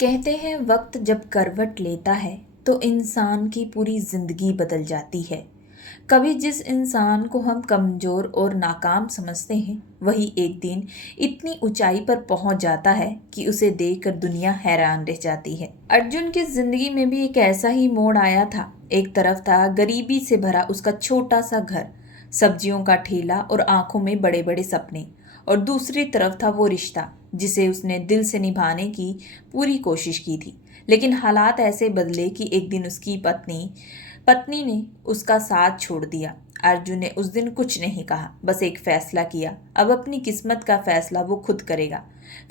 कहते हैं वक्त जब करवट लेता है तो इंसान की पूरी जिंदगी बदल जाती है। कभी जिस इंसान को हम कमजोर और नाकाम समझते हैं वही एक दिन इतनी ऊंचाई पर पहुंच जाता है कि उसे देखकर दुनिया हैरान रह जाती है। अर्जुन की जिंदगी में भी एक ऐसा ही मोड़ आया था। एक तरफ था गरीबी से भरा उसका छोटा सा घर, सब्जियों का ठेला और आंखों में बड़े बड़े सपने, और दूसरी तरफ था वो रिश्ता जिसे उसने दिल से निभाने की पूरी कोशिश की थी। लेकिन हालात ऐसे बदले कि एक दिन उसकी पत्नी पत्नी ने उसका साथ छोड़ दिया। अर्जुन ने उस दिन कुछ नहीं कहा, बस एक फैसला किया। अब अपनी किस्मत का फैसला वो खुद करेगा।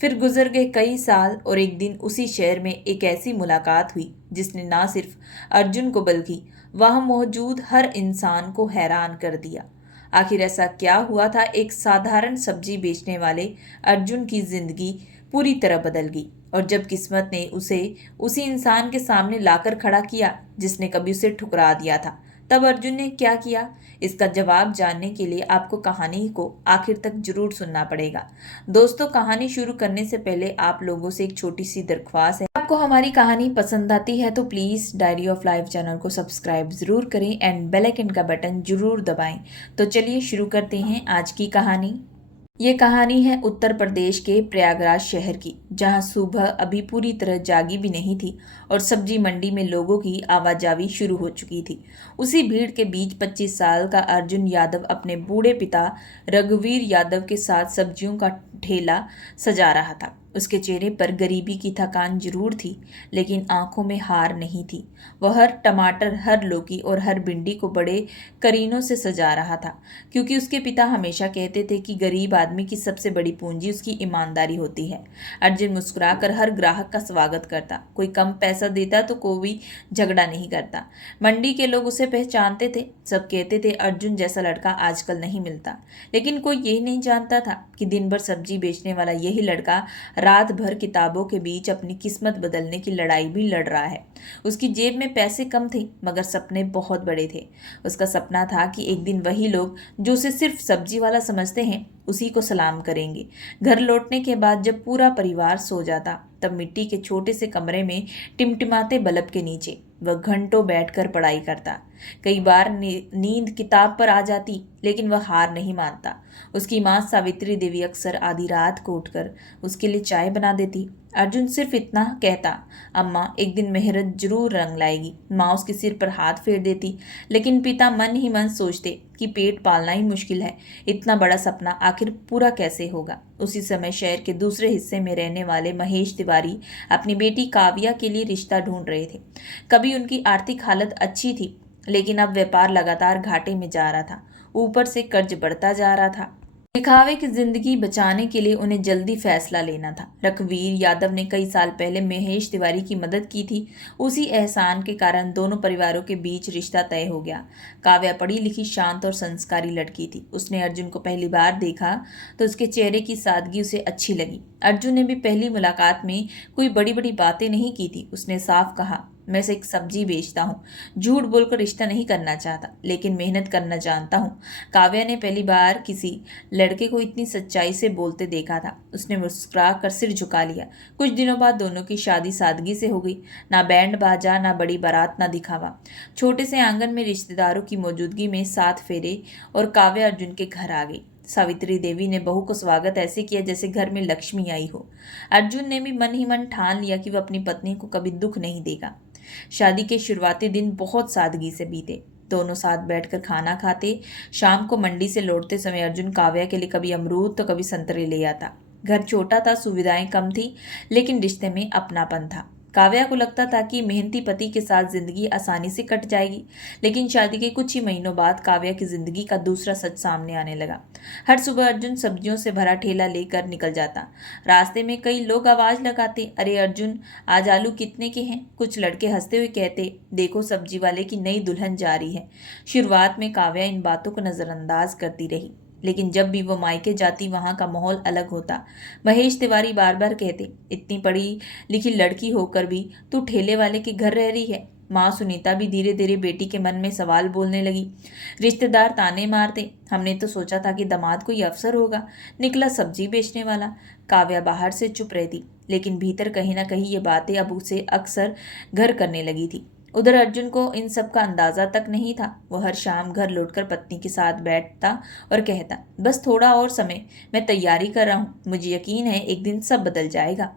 फिर गुजर गए कई साल और एक दिन उसी शहर में एक ऐसी मुलाकात हुई जिसने ना सिर्फ अर्जुन को बल्कि वहां मौजूद हर इंसान को हैरान कर दिया। आखिर ऐसा क्या हुआ था? एक साधारण सब्जी बेचने वाले अर्जुन की जिंदगी पूरी तरह बदल गई। और जब किस्मत ने उसे उसी इंसान के सामने लाकर खड़ा किया जिसने कभी उसे ठुकरा दिया था, तब अर्जुन ने क्या किया? इसका जवाब जानने के लिए आपको कहानी को आखिर तक जरूर सुनना पड़ेगा। दोस्तों, कहानी शुरू करने से पहले आप लोगों से एक छोटी सी दरख्वास्त है। आपको हमारी कहानी पसंद आती है तो please diary of life channel को सब्सक्राइब ज़रूर करें एंड बेल आइकन का बटन ज़रूर दबाएं। तो चलिए शुरू करते हैं आज की कहानी। ये कहानी है उत्तर प्रदेश के प्रयागराज शहर की, जहां सुबह अभी पूरी तरह जागी भी नहीं थी और सब्जी मंडी में लोगों की आवाजाही शुरू हो चुकी थी। उसी भीड़ के बीच 25 साल का अर्जुन यादव अपने बूढ़े पिता रघुवीर यादव के साथ सब्जियों का ठेला सजा रहा था। उसके चेहरे पर गरीबी की थकान जरूर थी, लेकिन आंखों में हार नहीं थी। वह हर टमाटर, हर लौकी और हर भिंडी को बड़े करीनों से सजा रहा था, क्योंकि उसके पिता हमेशा कहते थे कि गरीब आदमी की सबसे बड़ी पूंजी उसकी ईमानदारी होती है। अर्जुन मुस्कुराकर हर ग्राहक का स्वागत करता। कोई कम पैसा देता तो कोई झगड़ा नहीं करता। मंडी के लोग उसे पहचानते थे। सब कहते थे अर्जुन जैसा लड़का आजकल नहीं मिलता। लेकिन कोई यही नहीं जानता था कि दिन भर सब्जी बेचने वाला यही लड़का रात भर किताबों के बीच अपनी किस्मत बदलने की लड़ाई भी लड़ रहा है। उसकी जेब में पैसे कम थे मगर सपने बहुत बड़े थे। उसका सपना था कि एक दिन वही लोग जो उसे सिर्फ सब्जी वाला समझते हैं उसी को सलाम करेंगे। घर लौटने के बाद जब पूरा परिवार सो जाता, तब मिट्टी के छोटे से कमरे में टिमटिमाते बल्ब के नीचे वह घंटों बैठकर पढ़ाई करता। कई बार नींद किताब पर आ जाती, लेकिन वह हार नहीं मानता। उसकी माँ सावित्री देवी अक्सर आधी रात को उठकर उसके लिए चाय बना देती। अर्जुन सिर्फ इतना कहता, अम्मा एक दिन मेहनत जरूर रंग लाएगी। माँ उसके सिर पर हाथ फेर देती, लेकिन पिता मन ही मन सोचते कि पेट पालना ही मुश्किल है, इतना बड़ा सपना आखिर पूरा कैसे होगा। उसी समय शहर के दूसरे हिस्से में रहने वाले महेश तिवारी अपनी बेटी काव्या के लिए रिश्ता ढूंढ रहे थे। कभी उनकी आर्थिक हालत अच्छी थी, लेकिन अब व्यापार लगातार घाटे में जा रहा था। ऊपर से कर्ज बढ़ता जा रहा था। दिखावे की जिंदगी बचाने के लिए उन्हें जल्दी फैसला लेना था। रघुवीर यादव ने कई साल पहले महेश तिवारी की मदद की थी। उसी एहसान के कारण दोनों परिवारों के बीच रिश्ता तय हो गया। काव्या पढ़ी लिखी, शांत और संस्कारी लड़की थी। उसने अर्जुन को पहली बार देखा तो उसके चेहरे की सादगी उसे अच्छी लगी। अर्जुन ने भी पहली मुलाकात में कोई बड़ी बड़ी बातें नहीं की थी। उसने साफ कहा, मैं से एक सब्जी बेचता हूँ, झूठ बोलकर रिश्ता नहीं करना चाहता, लेकिन मेहनत करना जानता हूँ। काव्या ने पहली बार किसी लड़के को इतनी सच्चाई से बोलते देखा था। उसने मुस्कुरा कर सिर झुका लिया। कुछ दिनों बाद दोनों की शादी सादगी से हो गई। ना बैंड बाजा, ना बड़ी बारात, ना दिखावा। छोटे से आंगन में रिश्तेदारों की मौजूदगी में 7 फेरे और काव्या अर्जुन के घर आ गई। सावित्री देवी ने बहू को स्वागत ऐसे किया जैसे घर में लक्ष्मी आई हो। अर्जुन ने भी मन ही मन ठान लिया कि वह अपनी पत्नी को कभी दुख नहीं देगा। शादी के शुरुआती दिन बहुत सादगी से बीते। दोनों साथ बैठकर खाना खाते। शाम को मंडी से लौटते समय अर्जुन काव्या के लिए कभी अमरूद तो कभी संतरे ले आता। घर छोटा था, सुविधाएं कम थी, लेकिन रिश्ते में अपनापन था। काव्या को लगता था कि मेहनती पति के साथ जिंदगी आसानी से कट जाएगी, लेकिन शादी के कुछ ही महीनों बाद काव्या की जिंदगी का दूसरा सच सामने आने लगा। हर सुबह अर्जुन सब्जियों से भरा ठेला लेकर निकल जाता। रास्ते में कई लोग आवाज लगाते, अरे अर्जुन, आज आलू कितने के हैं? कुछ लड़के हंसते हुए कहते, देखो सब्जी वाले की नई दुल्हन जा रही है। शुरुआत में काव्या इन बातों को नजरअंदाज करती रही, लेकिन जब भी वो मायके जाती वहां का माहौल अलग होता। महेश तिवारी बार बार कहते, इतनी पढ़ी लिखी लड़की होकर भी तू ठेले वाले के घर रह रही है। माँ सुनीता भी धीरे धीरे बेटी के मन में सवाल बोलने लगी। रिश्तेदार ताने मारते, हमने तो सोचा था कि दामाद कोई अफसर होगा, निकला सब्जी बेचने वाला। काव्या बाहर से चुप रहती, लेकिन भीतर कहीं ना कहीं ये बातें अब उसे अक्सर घर करने लगी थी। उधर अर्जुन को इन सब का अंदाजा तक नहीं था। वह हर शाम घर लौटकर पत्नी के साथ बैठता और कहता, बस थोड़ा और समय, मैं तैयारी कर रहा हूँ, मुझे यकीन है एक दिन सब बदल जाएगा।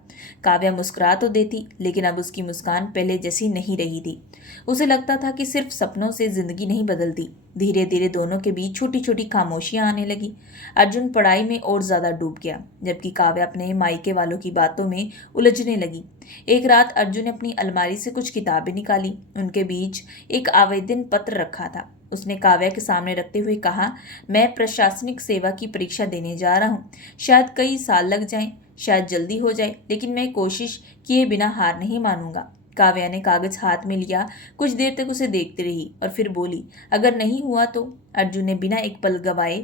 काव्या मुस्कुरा तो देती, लेकिन अब उसकी मुस्कान पहले जैसी नहीं रही थी। उसे लगता था कि सिर्फ सपनों से जिंदगी नहीं बदलती। धीरे धीरे दोनों के बीच छोटी छोटी खामोशियां आने लगी। अर्जुन पढ़ाई में और ज्यादा डूब गया, जबकि काव्या अपने मायके वालों की बातों में उलझने लगी। एक रात अर्जुन ने अपनी अलमारी से कुछ किताबें निकाली। उनके बीच एक आवेदन पत्र रखा था। उसने काव्या के सामने रखते हुए कहा, मैं प्रशासनिक सेवा की परीक्षा देने जा रहा हूँ। शायद कई साल लग जाएं, शायद जल्दी हो जाए, लेकिन मैं कोशिश किए बिना हार नहीं मानूंगा। काव्या ने कागज हाथ में लिया, कुछ देर तक उसे देखती रही और फिर बोली, अगर नहीं हुआ तो? अर्जुन ने बिना एक पल गवाए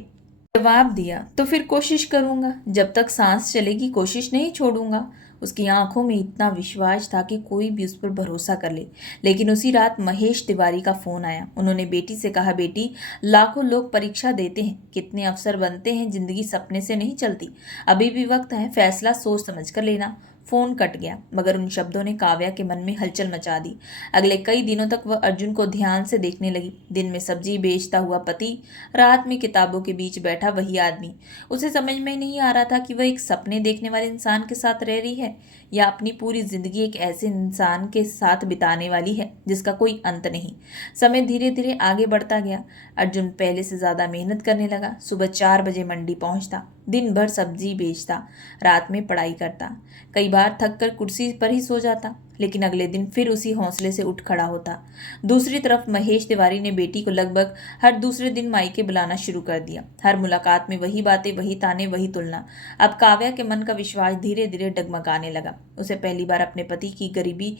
जवाब दिया, तो फिर कोशिश करूंगा, जब तक सांस चलेगी कोशिश नहीं छोड़ूंगा। उसकी आंखों में इतना विश्वास था कि कोई भी उस पर भरोसा कर ले। लेकिन उसी रात महेश तिवारी का फोन आया। उन्होंने बेटी से कहा, बेटी, लाखों लोग परीक्षा देते हैं, कितने अफसर बनते हैं, जिंदगी सपने से नहीं चलती, अभी भी वक्त है, फैसला सोच समझ कर लेना। फोन कट गया, मगर उन शब्दों ने काव्या के मन में हलचल मचा दी। अगले कई दिनों तक वह अर्जुन को ध्यान से देखने लगी। दिन में सब्जी बेचता हुआ पति, रात में किताबों के बीच बैठा वही आदमी। उसे समझ में नहीं आ रहा था कि वह एक सपने देखने वाले इंसान के साथ रह रही है या अपनी पूरी जिंदगी एक ऐसे इंसान के साथ बिताने वाली है जिसका कोई अंत नहीं। समय धीरे धीरे आगे बढ़ता गया। अर्जुन पहले से ज्यादा मेहनत करने लगा। सुबह 4 बजे मंडी पहुंचता, दिन भर सब्जी बेचता, रात में पढ़ाई करता, कई बार थक कर कुर्सी पर ही सो जाता, लेकिन अगले दिन फिर उसी हौसले से उठ खड़ा होता। दूसरी तरफ महेश तिवारी ने बेटी को लगभग हर दूसरे दिन मायके बुलाना शुरू कर दिया। हर मुलाकात में वही बातें, वही ताने, वही तुलना। अब काव्या के मन का विश्वास धीरे धीरे डगमगाने लगा। उसे पहली बार अपने पति की गरीबी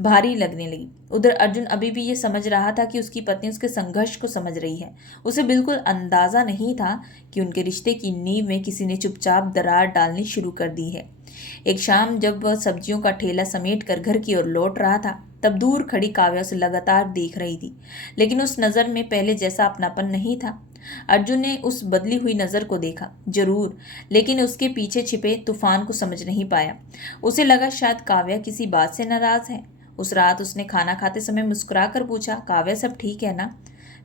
भारी लगने लगी। उधर अर्जुन अभी भी ये समझ रहा था कि उसकी पत्नी उसके संघर्ष को समझ रही है। उसे बिल्कुल अंदाजा नहीं था कि उनके रिश्ते की नींव में किसी ने चुपचाप दरार डालनी शुरू कर दी है। एक शाम जब वह सब्जियों का ठेला समेट कर घर की ओर लौट रहा था, तब दूर खड़ी काव्या उसे लगातार देख रही थी, लेकिन उस नजर में पहले जैसा अपनापन नहीं था। अर्जुन ने उस बदली हुई नजर को देखा जरूर, लेकिन उसके पीछे छिपे तूफान को समझ नहीं पाया। उसे लगा शायद काव्या किसी बात से नाराज है। उस रात उसने खाना खाते समय मुस्कुरा कर पूछा, काव्या, सब ठीक है ना?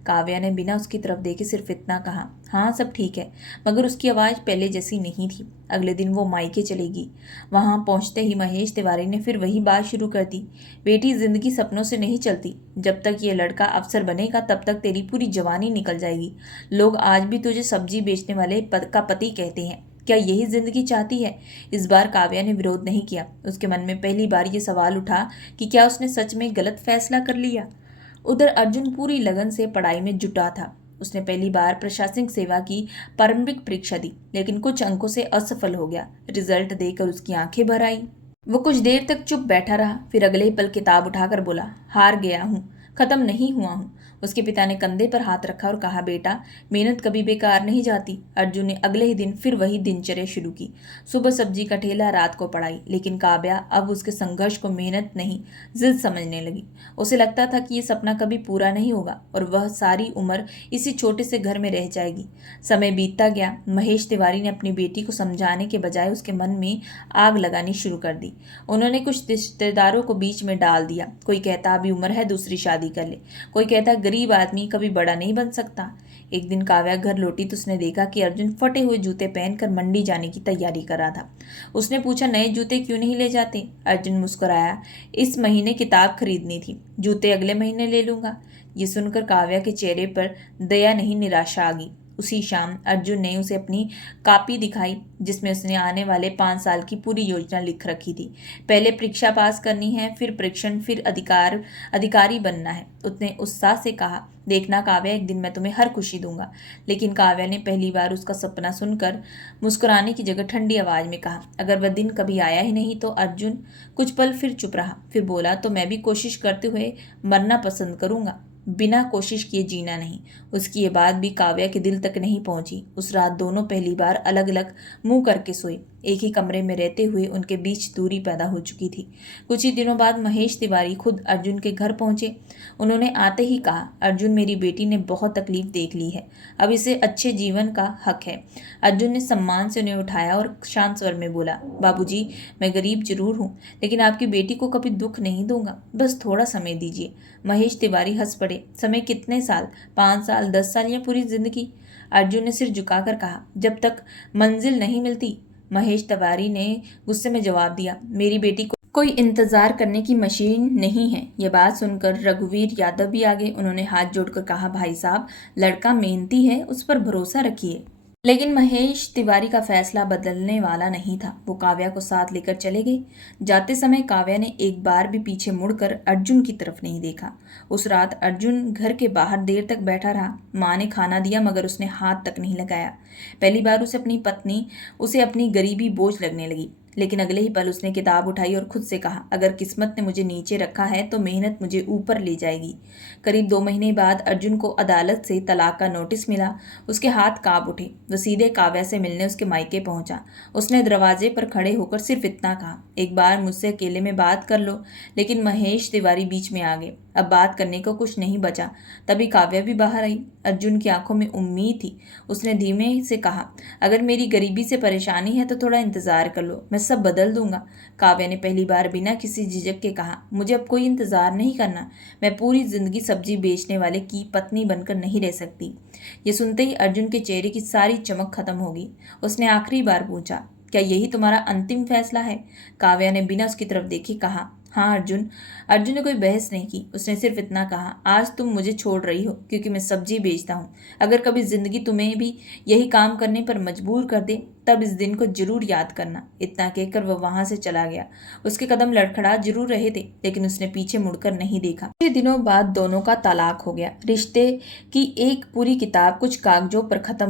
काव्या ने बिना उसकी तरफ देखे सिर्फ इतना कहा, हाँ सब ठीक है, मगर उसकी आवाज़ पहले जैसी नहीं थी। अगले दिन वो मायके चलेगी। वहां पहुंचते ही महेश तिवारी ने फिर वही बात शुरू कर दी, बेटी, जिंदगी सपनों से नहीं चलती। जब तक ये लड़का अफसर बनेगा तब तक तेरी पूरी जवानी निकल जाएगी। लोग आज भी तुझे सब्जी बेचने वाले का पति कहते हैं। क्या यही जिंदगी चाहती है? इस बार काव्या ने विरोध नहीं किया। उसके मन में पहली बार ये सवाल उठा कि क्या उसने सच में गलत फैसला कर लिया। उधर अर्जुन पूरी लगन से पढ़ाई में जुटा था। उसने पहली बार प्रशासनिक सेवा की प्रारंभिक परीक्षा दी, लेकिन कुछ अंकों से असफल हो गया। रिजल्ट देखकर उसकी आंखें भर आई। वो कुछ देर तक चुप बैठा रहा, फिर अगले ही पल किताब उठाकर बोला, हार गया हूँ, खत्म नहीं हुआ हूँ। उसके पिता ने कंधे पर हाथ रखा और कहा, बेटा, मेहनत कभी बेकार नहीं जाती। अर्जुन ने अगले ही दिन फिर वही दिनचर्या शुरू की। सुबह सब्जी का ठेला, रात को पढ़ाई। लेकिन काव्या अब उसके संघर्ष को मेहनत नहीं, जिद समझने लगी। उसे लगता था कि ये सपना कभी पूरा नहीं होगा और वह सारी उम्र इसी छोटे से घर में रह जाएगी। समय बीतता गया। महेश तिवारी ने अपनी बेटी को समझाने के बजाय उसके मन में आग लगानी शुरू कर दी। उन्होंने कुछ रिश्तेदारों को बीच में डाल दिया। कोई कहता अभी उम्र है, दूसरी शादी कर ले। कोई कहता गरीब आदमी कभी बड़ा नहीं बन सकता। एक दिन काव्या घर लौटी तो उसने देखा कि अर्जुन फटे हुए जूते पहनकर मंडी जाने की तैयारी कर रहा था। उसने पूछा, नए जूते क्यों नहीं ले जाते? अर्जुन मुस्कुराया, इस महीने किताब खरीदनी थी, जूते अगले महीने ले लूंगा। ये सुनकर काव्या के चेहरे पर दया नहीं, निराशा आ गई। उसी शाम अर्जुन ने उसे अपनी कॉपी दिखाई, जिसमें उसने आने वाले 5 साल की पूरी योजना लिख रखी थी। पहले परीक्षा पास करनी है, फिर परीक्षण, फिर अधिकारी बनना है। उसने उत्साह से कहा, देखना काव्या, एक दिन मैं तुम्हें हर खुशी दूंगा। लेकिन काव्या ने पहली बार उसका सपना सुनकर मुस्कुराने की जगह ठंडी आवाज में कहा, अगर वह दिन कभी आया ही नहीं तो? अर्जुन कुछ पल फिर चुप रहा, फिर बोला, तो मैं भी कोशिश करते हुए मरना पसंद करूंगा, बिना कोशिश किए जीना नहीं। उसकी ये बात भी काव्या के दिल तक नहीं पहुंची। उस रात दोनों पहली बार अलग अलग मुंह करके सोए। एक ही कमरे में रहते हुए उनके बीच दूरी पैदा हो चुकी थी। कुछ ही दिनों बाद महेश तिवारी खुद अर्जुन के घर पहुंचे। उन्होंने आते ही कहा, अर्जुन, मेरी बेटी ने बहुत तकलीफ देख ली है, अब इसे अच्छे जीवन का हक है। अर्जुन ने सम्मान से उन्हें उठाया और शांत स्वर में बोला, बाबूजी, मैं गरीब जरूर हूँ, लेकिन आपकी बेटी को कभी दुख नहीं दूंगा, बस थोड़ा समय दीजिए। महेश तिवारी हंस पड़े। समय कितने साल? 5 साल, 10 साल या पूरी जिंदगी? अर्जुन ने सिर झुकाकर कहा, जब तक मंजिल नहीं मिलती। महेश तिवारी ने गुस्से में जवाब दिया, मेरी बेटी को कोई इंतजार करने की मशीन नहीं है। यह बात सुनकर रघुवीर यादव भी आ गए। उन्होंने हाथ जोड़कर कहा, भाई साहब, लड़का मेहनती है, उस पर भरोसा रखिए। लेकिन महेश तिवारी का फैसला बदलने वाला नहीं था। वो काव्या को साथ लेकर चले गए। जाते समय काव्या ने एक बार भी पीछे मुड़कर अर्जुन की तरफ नहीं देखा। उस रात अर्जुन घर के बाहर देर तक बैठा रहा। माँ ने खाना दिया मगर उसने हाथ तक नहीं लगाया। पहली बार उसे अपनी गरीबी बोझ लगने लगी। लेकिन अगले ही पल उसने किताब उठाई और खुद से कहा, अगर किस्मत ने मुझे नीचे रखा है तो मेहनत मुझे ऊपर ले जाएगी। करीब 2 महीने बाद अर्जुन को अदालत से तलाक का नोटिस मिला। उसके हाथ कांप उठे। वो सीधे काव्या से मिलने उसके मायके पहुंचा। उसने दरवाजे पर खड़े होकर सिर्फ इतना कहा, एक बार मुझसे अकेले में बात कर लो। लेकिन महेश तिवारी बीच में आ गए। अब बात करने को कुछ नहीं बचा। तभी काव्या भी बाहर आई। अर्जुन की आंखों में उम्मीद थी। उसने धीमे से कहा, अगर मेरी गरीबी से परेशानी है तो थोड़ा इंतजार कर लो, मैं सब बदल दूंगा। काव्या ने पहली बार बिना किसी झिझक के कहा, मुझे अब कोई इंतजार नहीं करना, मैं पूरी जिंदगी सब्जी बेचने वाले की पत्नी बनकर नहीं रह सकती। ये सुनते ही अर्जुन के चेहरे की सारी चमक खत्म हो गई। उसने आखिरी बार पूछा, क्या यही तुम्हारा अंतिम फैसला है? काव्या ने बिना उसकी तरफ देखे कहा, हाँ अर्जुन। अर्जुन ने कोई बहस नहीं की। उसने सिर्फ इतना कहा, आज तुम मुझे छोड़ रही हो क्योंकि मैं सब्जी बेचता हूँ। अगर कभी जिंदगी तुम्हें भी यही काम करने पर मजबूर कर दे तब इस दिन को जरूर याद करना। इतना कहकर वह वहां से चला गया। उसके कदम लड़खड़ा जरूर रहे थे लेकिन उसने पीछे मुड़कर नहीं देखा। कुछ दिनों बाद दोनों का तलाक हो गया। रिश्ते की एक पूरी किताब कुछ कागजों पर खत्म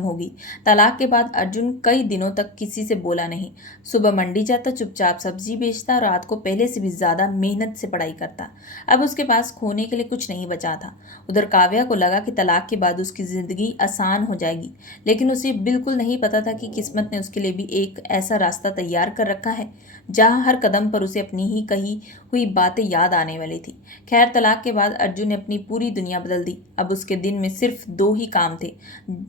हो गई। तलाक के बाद अर्जुन कई दिनों तक किसी से बोला नहीं। सुबह मंडी जाता, चुपचाप सब्जी बेचता, रात को पहले से भी ज्यादा मेहनत से पढ़ाई करता। अब उसके पास खोने के लिए कुछ नहीं बचा था। उधर काव्या को लगा कि तलाक के बाद उसकी जिंदगी आसान हो जाएगी, लेकिन उसे बिल्कुल नहीं पता था कि किस्मत ने उसके लिए भी एक ऐसा रास्ता तैयार कर रखा है जहां हर कदम पर उसे अपनी ही कही हुई बातें याद आने वाली थी। खैर, तलाक के बाद अर्जुन ने अपनी पूरी दुनिया बदल दी। अब उसके दिन में सिर्फ 2 ही काम थे,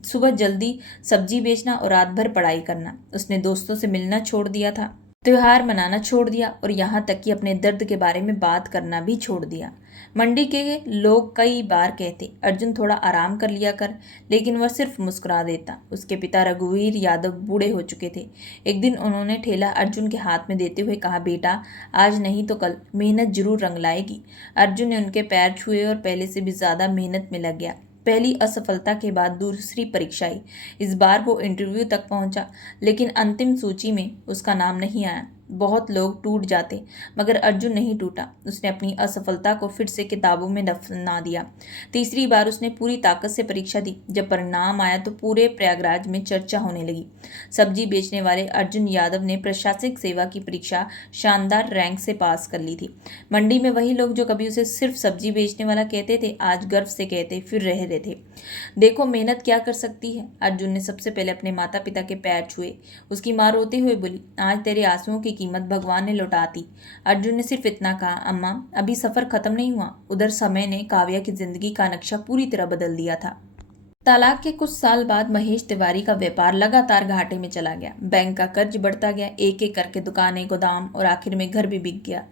सुबह जल्दी सब्जी बेचना और रात भर पढ़ाई करना। उसने दोस्तों से मिलना छोड़ दिया था, त्योहार मनाना छोड़ दिया और यहाँ तक कि अपने दर्द के बारे में बात करना भी छोड़ दिया। मंडी के लोग कई बार कहते, अर्जुन थोड़ा आराम कर लिया कर, लेकिन वह सिर्फ मुस्कुरा देता। उसके पिता रघुवीर यादव बूढ़े हो चुके थे। एक दिन उन्होंने ठेला अर्जुन के हाथ में देते हुए कहा, बेटा, आज नहीं तो कल मेहनत जरूर रंग लाएगी। अर्जुन ने उनके पैर छुए और पहले से भी ज्यादा मेहनत में लग गया। पहली असफलता के बाद दूसरी परीक्षा आई। इस बार वो इंटरव्यू तक पहुंचा, लेकिन अंतिम सूची में उसका नाम नहीं आया। बहुत लोग टूट जाते मगर अर्जुन नहीं टूटा। उसने अपनी असफलता को फिर से किताबों में दफना दिया। तीसरी बार उसने पूरी ताकत से परीक्षा दी। जब परिणाम आया तो पूरे प्रयागराज में चर्चा होने लगी। सब्जी बेचने वाले अर्जुन यादव ने प्रशासनिक सेवा की परीक्षा शानदार रैंक से पास कर ली थी। मंडी में वही लोग जो कभी उसे सिर्फ सब्जी बेचने वाला कहते थे, आज गर्व से कहते फिर रह रहे थे, देखो मेहनत क्या कर सकती है। अर्जुन ने सबसे पहले अपने माता पिता के पैर छुए। उसकी माँ रोते हुए बोली, आज तेरे आंसुओं की कीमत भगवान ने लौटाती। अर्जुन ने सिर्फ इतना कहा, अम्मा, अभी सफर खत्म नहीं हुआ। उधर समय ने काव्या की जिंदगी का नक्शा पूरी तरह बदल दिया था। तलाक के कुछ साल बाद महेश तिवारी का व्यापार लगातार घाटे में चला गया। बैंक का कर्ज बढ़ता गया। एक एक करके दुकानें, गोदाम और आखिर में घर भी बिक गया।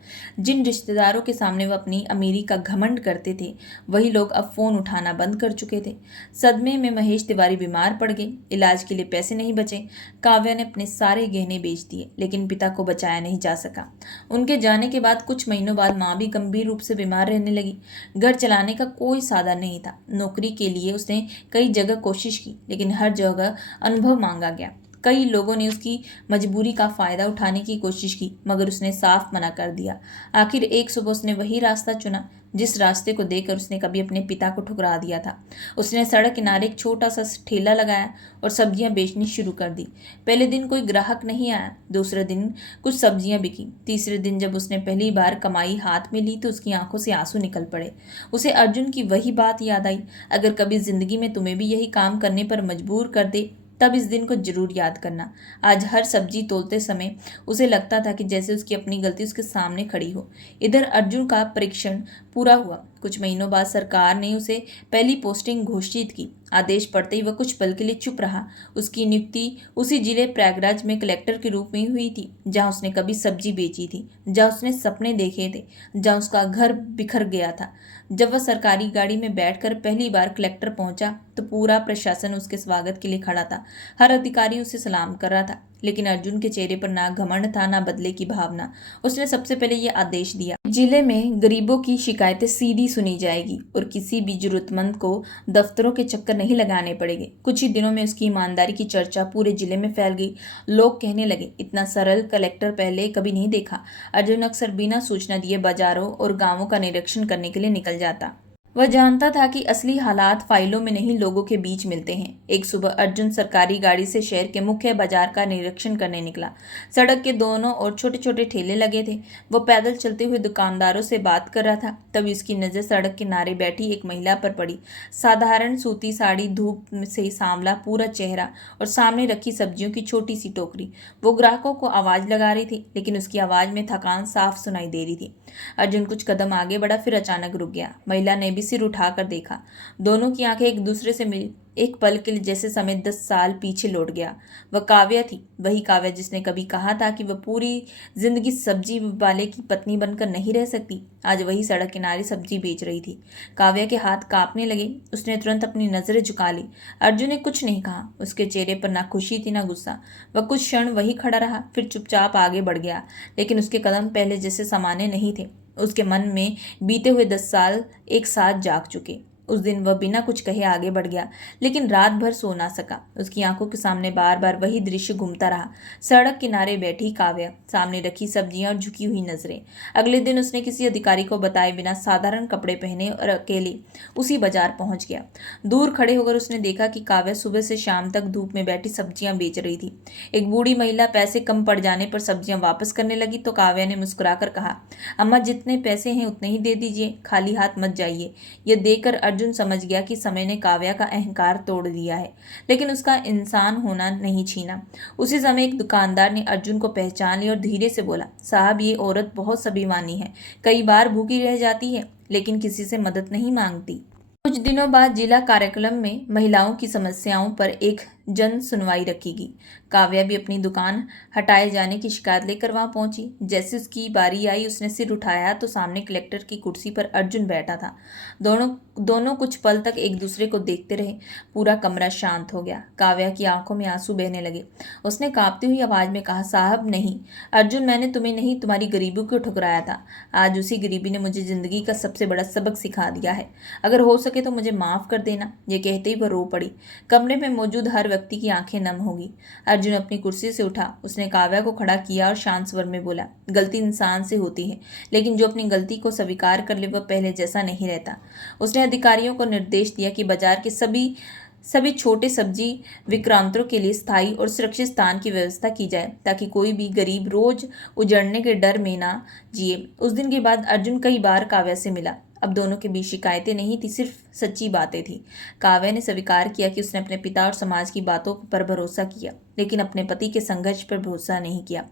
जिन रिश्तेदारों के सामने वो अपनी अमीरी का घमंड करते थे, वही लोग अब फोन उठाना बंद कर चुके थे। सदमे में महेश तिवारी बीमार पड़ गए। इलाज के लिए पैसे नहीं बचे। काव्या ने अपने सारे गहने बेच दिए, लेकिन पिता को बचाया नहीं जा सका। उनके जाने के बाद कुछ महीनों बाद माँ भी गंभीर रूप से बीमार रहने लगी। घर चलाने का कोई साधन नहीं था। नौकरी के लिए उसने कई जगह कोशिश की, लेकिन हर जगह अनुभव मांगा गया। कई लोगों ने उसकी मजबूरी का फायदा उठाने की कोशिश की, मगर उसने साफ मना कर दिया। आखिर एक सुबह उसने वही रास्ता चुना जिस रास्ते को देखकर उसने कभी अपने पिता को ठुकरा दिया था। उसने सड़क किनारे एक छोटा सा ठेला लगाया और सब्जियां बेचनी शुरू कर दी। पहले दिन कोई ग्राहक नहीं आया। दूसरे दिन कुछ सब्जियां बिकी। तीसरे दिन जब उसने पहली बार कमाई हाथ में ली तो उसकी आंखों से आंसू निकल पड़े। उसे अर्जुन की वही बात याद आई, अगर कभी जिंदगी में तुम्हें भी यही काम करने पर मजबूर कर दे तब इस दिन को जरूर याद करना। आज हर सब्जी तोलते समय उसे लगता था कि जैसे उसकी अपनी गलती उसके सामने खड़ी हो। इधर अर्जुन का परीक्षण पूरा हुआ। कुछ महीनों बाद सरकार ने उसे पहली पोस्टिंग घोषित की। आदेश पढ़ते ही वह कुछ पल के लिए चुप रहा। उसकी नियुक्ति उसी जिले प्रयागराज में कलेक्टर के रूप में हुई थी, जहां उसने कभी सब्जी बेची थी, जहां उसने सपने देखे थे, जहां उसका घर बिखर गया था। जब वह सरकारी गाड़ी में बैठकर पहली बार कलेक्टर पहुंचा तो पूरा प्रशासन उसके स्वागत के लिए खड़ा था। हर अधिकारी उसे सलाम कर रहा था, लेकिन अर्जुन के चेहरे पर ना घमंड था ना बदले की भावना। उसने सबसे पहले यह आदेश दिया, जिले में गरीबों की शिकायतें सीधी सुनी जाएगी और किसी भी जरूरतमंद को दफ्तरों के चक्कर नहीं लगाने पड़ेंगे। कुछ ही दिनों में उसकी ईमानदारी की चर्चा पूरे जिले में फैल गई। लोग कहने लगे, इतना सरल कलेक्टर पहले कभी नहीं देखा। अर्जुन अक्सर बिना सूचना दिए बाजारों और गांवों का निरीक्षण करने के लिए निकल जाता। वह जानता था कि असली हालात फाइलों में नहीं, लोगों के बीच मिलते हैं। एक सुबह अर्जुन सरकारी गाड़ी से शहर के मुख्य बाजार का निरीक्षण करने निकला। सड़क के दोनों ओर छोटे छोटे ठेले लगे थे। वह पैदल चलते हुए दुकानदारों से बात कर रहा था। तभी उसकी नजर सड़क किनारे बैठी एक महिला पर पड़ी। साधारण सूती साड़ी, धूप से सांवला पूरा चेहरा और सामने रखी सब्जियों की छोटी सी टोकरी। वो ग्राहकों को आवाज लगा रही थी, लेकिन उसकी आवाज में थकान साफ सुनाई दे रही थी। अर्जुन कुछ कदम आगे बढ़ा, फिर अचानक रुक गया। महिला ने भी सिर उठाकर देखा। दोनों की आंखें एक दूसरे से मिली। एक पल के लिए जैसे समय 10 साल पीछे लौट गया। वह काव्या थी, वही काव्या जिसने कभी कहा था कि वह पूरी जिंदगी सब्जी वाले की पत्नी बनकर नहीं रह सकती। आज वही सड़क किनारे सब्जी बेच रही थी। काव्या के हाथ कांपने लगे। उसने तुरंत अपनी नजरें झुका ली। अर्जुन ने कुछ नहीं कहा। उसके चेहरे पर ना खुशी थी ना गुस्सा। वह कुछ क्षण वही खड़ा रहा, फिर चुपचाप आगे बढ़ गया। लेकिन उसके कदम पहले जैसे सामान्य नहीं थे। उसके मन में बीते हुए 10 साल एक साथ जाग चुके। उस दिन वह बिना कुछ कहे आगे बढ़ गया, लेकिन रात भर सो ना सका। उसकी आंखों के सामने बार बार वही दृश्य घूमता रहा। सड़क किनारे बैठी काव्या, सामने रखी सब्जियां और झुकी हुई नजरें। अगले दिन उसने किसी अधिकारी को बताए बिना साधारण कपड़े पहने और अकेले उसी बाजार पहुंच गया। दूर खड़े होकर उसने देखा कि काव्या सुबह से शाम तक धूप में बैठी सब्जियां बेच रही थी। एक बूढ़ी महिला पैसे कम पड़ जाने पर सब्जियां वापस करने लगी तो काव्या ने मुस्कुराकर कहा, अम्मा जितने पैसे हैं उतने ही दे दीजिए, खाली हाथ मत जाइए। यह देखकर अर्जुन समझ गया कि समय ने काव्या का अहंकार तोड़ दिया है, लेकिन उसका इंसान होना नहीं छीना। उसी समय एक दुकानदार ने अर्जुन को पहचान लिया और धीरे से बोला, साहब ये औरत बहुत स्वाभिमानी है, कई बार भूखी रह जाती है लेकिन किसी से मदद नहीं मांगती। कुछ दिनों बाद जिला कार्यक्रम में महिलाओं की समस्याओं पर एक जन सुनवाई रखी गई। काव्या भी अपनी दुकान हटाए जाने की शिकायत लेकर वहां पहुंची। जैसे उसकी बारी आई उसने सिर उठाया तो सामने कलेक्टर की कुर्सी पर अर्जुन बैठा था। दोनों कुछ पल तक एक दूसरे को देखते रहे। पूरा कमरा शांत हो गया। काव्या की आंखों में आंसू बहने लगे। उसने कांपती हुई आवाज में कहा, साहब नहीं अर्जुन, मैंने तुम्हें नहीं तुम्हारी गरीबी को ठुकराया था। आज उसी गरीबी ने मुझे जिंदगी का सबसे बड़ा सबक सिखा दिया है। अगर हो सके तो मुझे माफ कर देना। ये कहते ही वह रो पड़ी। कमरे में मौजूद हर व्यक्ति की आंखें नम होगी। अर्जुन अपनी कुर्सी से उठा। उसने काव्या को खड़ा किया और शांत स्वर में बोला, गलती इंसान से होती है, लेकिन जो अपनी गलती को स्वीकार कर ले वह पहले जैसा नहीं रहता। उसने अधिकारियों को निर्देश दिया कि बाजार के सभी छोटे सब्जी विक्रांतों के लिए स्थायी और सुरक्षित स्थान की व्यवस्था की जाए, ताकि कोई भी गरीब रोज उजड़ने के डर में ना जिए। उस दिन के बाद अर्जुन कई बार काव्या से मिला। अब दोनों के बीच शिकायतें नहीं थी, सिर्फ सच्ची बातें थी। काव्या ने स्वीकार किया कि उसने अपने पिता और समाज की बातों पर भरोसा किया, लेकिन अपने पति के संघर्ष पर भरोसा नहीं किया।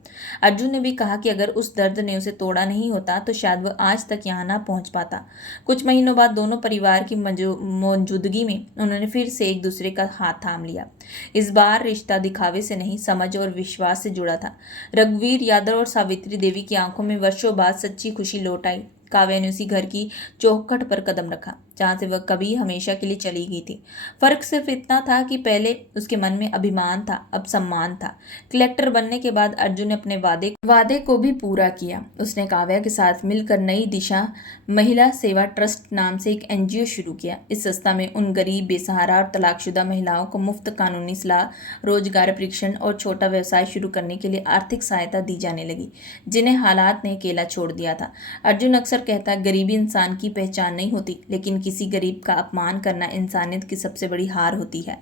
अर्जुन ने भी कहा कि अगर उस दर्द ने उसे तोड़ा नहीं होता तो शायद वह आज तक यहाँ ना पहुंच पाता। कुछ महीनों बाद दोनों परिवार की मौजूदगी में उन्होंने फिर से एक दूसरे का हाथ थाम लिया। इस बार रिश्ता दिखावे से नहीं, समझ और विश्वास से जुड़ा था। रघुवीर यादव और सावित्री देवी की आंखों में वर्षों बाद सच्ची खुशी लौट आई। काव्या ने उसी घर की चौखट पर कदम रखा जहां से वह कभी हमेशा के लिए चली गई थी। फर्क सिर्फ इतना था कि पहले उसके मन में अभिमान था, अब सम्मान था। कलेक्टर बनने के बाद अर्जुन ने अपने वादे को भी पूरा किया। उसने काव्या के साथ मिलकर नई दिशा महिला सेवा ट्रस्ट नाम से एक एनजीओ शुरू किया। इस संस्था में उन गरीब, बेसहारा और तलाकशुदा महिलाओं को मुफ्त कानूनी सलाह, रोजगार प्रशिक्षण और छोटा व्यवसाय शुरू करने के लिए आर्थिक सहायता दी जाने लगी, जिन्हें हालात ने अकेला छोड़ दिया था। अर्जुन अक्सर कहता, गरीबी इंसान की पहचान नहीं होती, लेकिन किसी गरीब का अपमान करना इंसानियत की सबसे बड़ी हार होती है।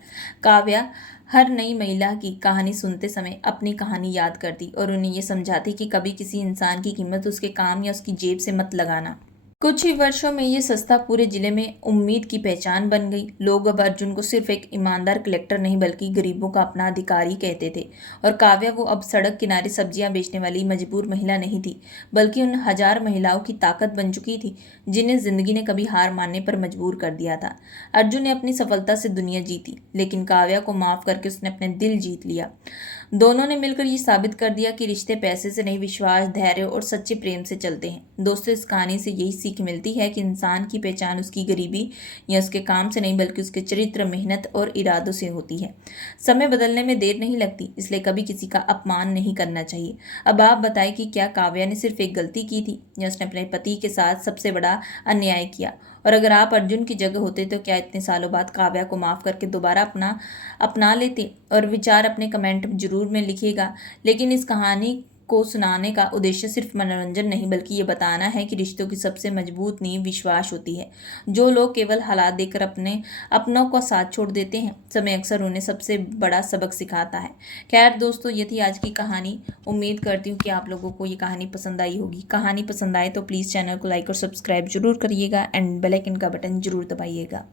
काव्या हर नई महिला की कहानी सुनते समय अपनी कहानी याद करती और उन्हें ये समझाती कि कभी किसी इंसान की कीमत उसके काम या उसकी जेब से मत लगाना। कुछ ही वर्षों में ये संस्था पूरे जिले में उम्मीद की पहचान बन गई। लोग अब अर्जुन को सिर्फ एक ईमानदार कलेक्टर नहीं बल्कि गरीबों का अपना अधिकारी कहते थे। और काव्या वो अब सड़क किनारे सब्जियां बेचने वाली मजबूर महिला नहीं थी, बल्कि उन हजार महिलाओं की ताकत बन चुकी थी जिन्हें जिंदगी ने कभी हार मानने पर मजबूर कर दिया था। अर्जुन ने अपनी सफलता से दुनिया जीती, लेकिन काव्या को माफ करके उसने अपने दिल जीत लिया। दोनों ने मिलकर ये साबित कर दिया कि रिश्ते पैसे से नहीं, विश्वास, धैर्य और सच्चे प्रेम से चलते हैं। दोस्तों, इस कहानी से यही सीख मिलती है कि इंसान की पहचान उसकी गरीबी या उसके काम से नहीं बल्कि उसके चरित्र, मेहनत और इरादों से होती है। समय बदलने में देर नहीं लगती, इसलिए कभी किसी का अपमान नहीं करना चाहिए। अब आप बताएं कि क्या काव्या ने सिर्फ एक गलती की थी या उसने अपने पति के साथ सबसे बड़ा अन्याय किया? और अगर आप अर्जुन की जगह होते तो क्या इतने सालों बाद काव्या को माफ करके दोबारा अपना लेते? और विचार अपने कमेंट जरूर में लिखिएगा। लेकिन इस कहानी को सुनाने का उद्देश्य सिर्फ मनोरंजन नहीं बल्कि ये बताना है कि रिश्तों की सबसे मजबूत नींव विश्वास होती है। जो लोग केवल हालात देखकर अपनों का साथ छोड़ देते हैं, समय अक्सर उन्हें सबसे बड़ा सबक सिखाता है। खैर दोस्तों, ये थी आज की कहानी। उम्मीद करती हूँ कि आप लोगों को ये कहानी पसंद आई होगी। कहानी पसंद आए तो प्लीज़ चैनल को लाइक और सब्सक्राइब जरूर करिएगा एंड बेल आइकन का बटन जरूर दबाइएगा।